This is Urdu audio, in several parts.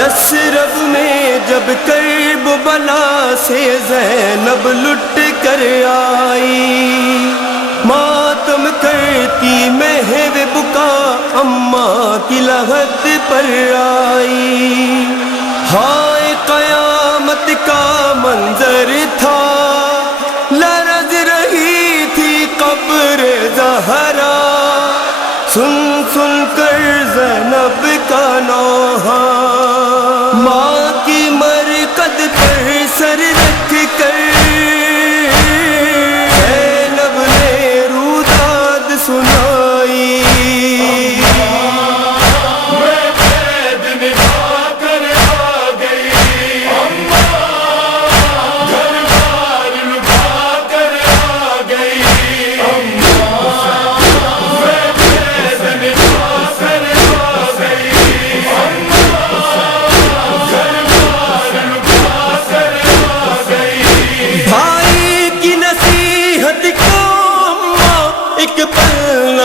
یثرب میں جب کرب بلا سے زینب لٹ کر آئی، ماتم کرتی محو بکا اماں کی لحد پر آئی۔ ہائے قیامت کا منظر تھا، لرز رہی تھی قبر زہرا، سن سن کر زینب کا نوحہ، ماں کی مرقد پر سر رکھ کر زینب نے روداد سنائی۔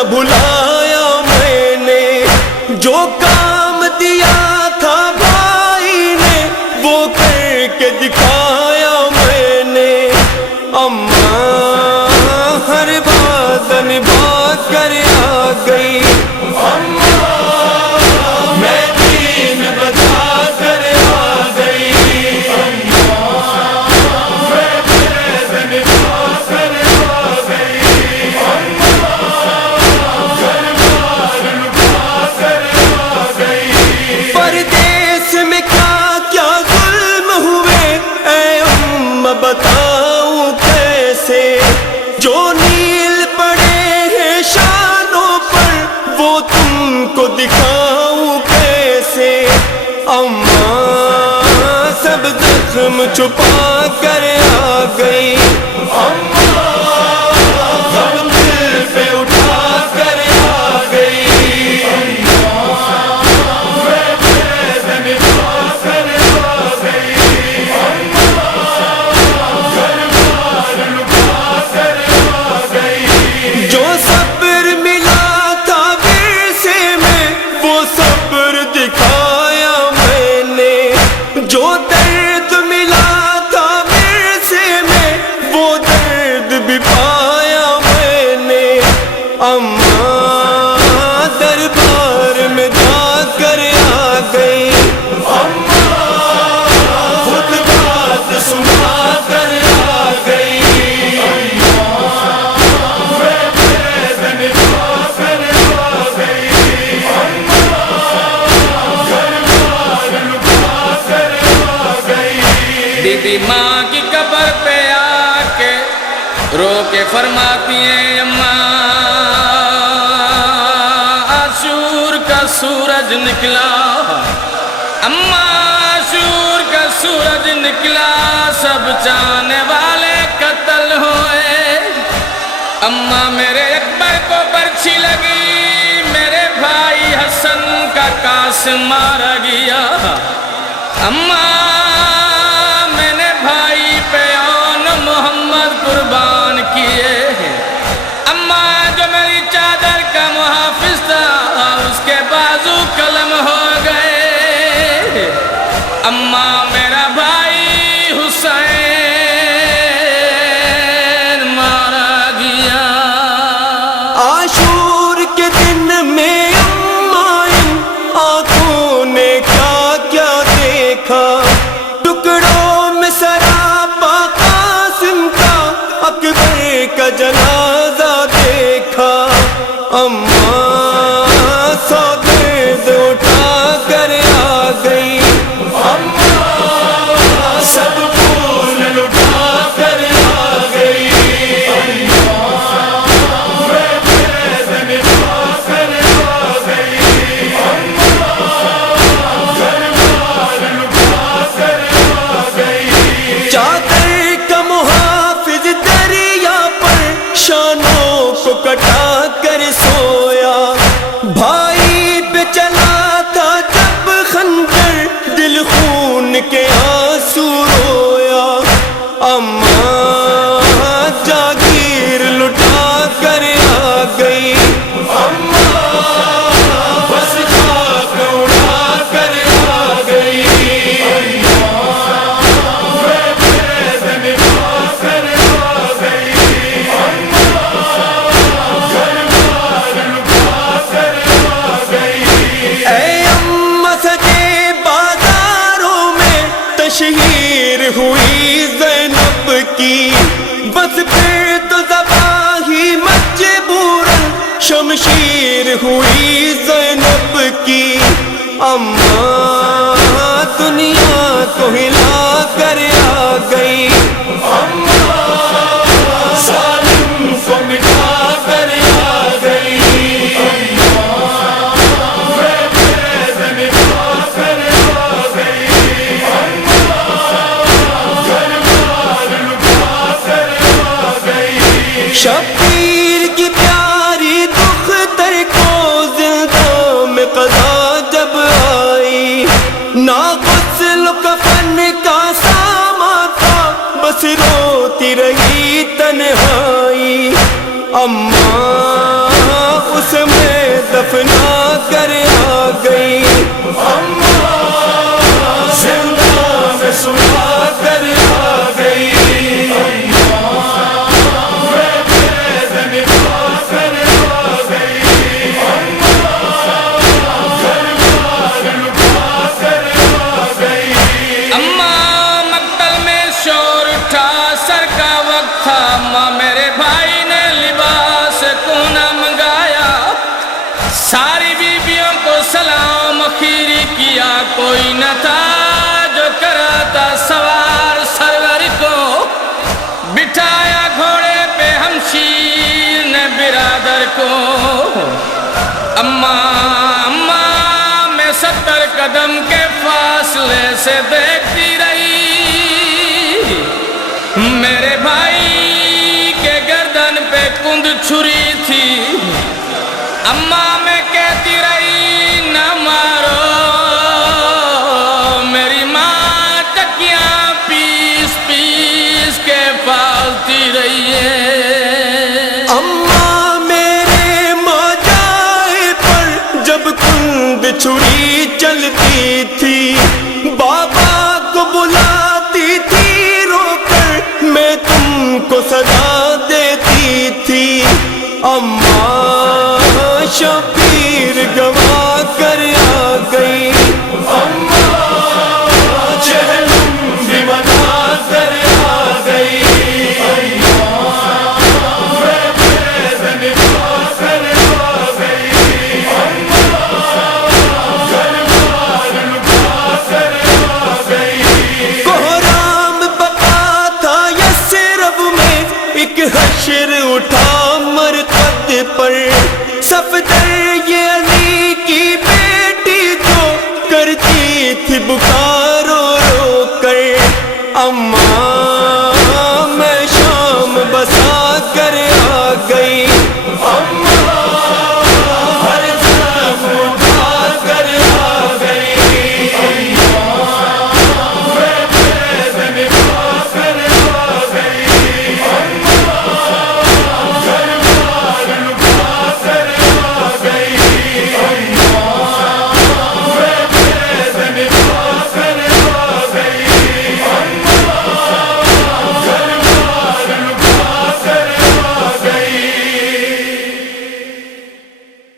بھلایا میں نے جو کام دیا تھا بھائی نے، وہ کر کے دکھایا میں نے۔ اماں ہر بات نبھا کر آ گئی، میں دین بتا کر آ گئی۔ بتاؤں کیسے جو نیل پڑے ہیں شانوں پر، وہ تم کو دکھاؤں کیسے۔ اماں سب زخم چھپا کر آ گئی، سب دل پہ اٹھا کر آ گئی۔ جو درد ملا تھا ورثے میں، وہ درد بھی پایا میں نے۔ اماں دربار میں جا کر آ گئی، خود بات سنا کر آ گئی۔ بی بی ماں کی قبر پہ آ کے رو کے فرماتی ہیں، اماں عاشور کا سورج نکلا، اماں عاشور کا سورج نکلا، سب چاہنے والے قتل ہوئے۔ اماں میرے اکبر کو برچھی لگی، میرے بھائی حسن کا قاسم مارا گیا۔ اماں قربان کیے، اماں جو میری چادر کا محافظ تھا، اس کے بازو قلم ہو گئے۔ اماں میرا بھائی حسین مارا گیا۔ عاشور کے دن میں اماں ان آنکھوں نے کیا کیا دیکھا، ٹکڑوں میں سراپا قاسم کا اکبر کا جنازہ دیکھا۔ اماں سو درد اٹھا کر آ گئی، سب پھول لٹا کر آ گئی۔ چادر کا محافظ دریا پر شانوں کو کٹا کر سویا، بھائی پہ چلا تھا جب خنجر، دل خون کے آنسو رویا۔ اماں جاگیر لٹا کر آ گئی، بس خاک اڑا کر آ گئی۔ کو ہلا کر آ گئی، ظالم کو مٹا کر آ گئی، شبیر کی پیاری دختر کو زندہ میں قضا جب آئی، نہ غسل کفن کا سامان تھا، بس روتی رہی تنہائی، اماں اس میں دفنا کر آ گئی، زندہ میں سلا کر آ گئی، میرے بھائی نے لباس کو نہ منگایا، ساری بیویوں کو سلام خیری کیا، کوئی نہ تھا جو کراتا سوار، سرور کو بٹھایا گھوڑے پہ ہمشیر نے برادر کو، اماں میں 70 قدم کے فاصلے سے دیکھتی رہی، میرے بھائی کے گردن پہ کند چھری تھی، اماں میں کہتی رہی نہ مارو، میری ماں تکیاں پیس پیس کے پالتی رہی ہے، اماں میرے ماں جائے پر جب کند چھری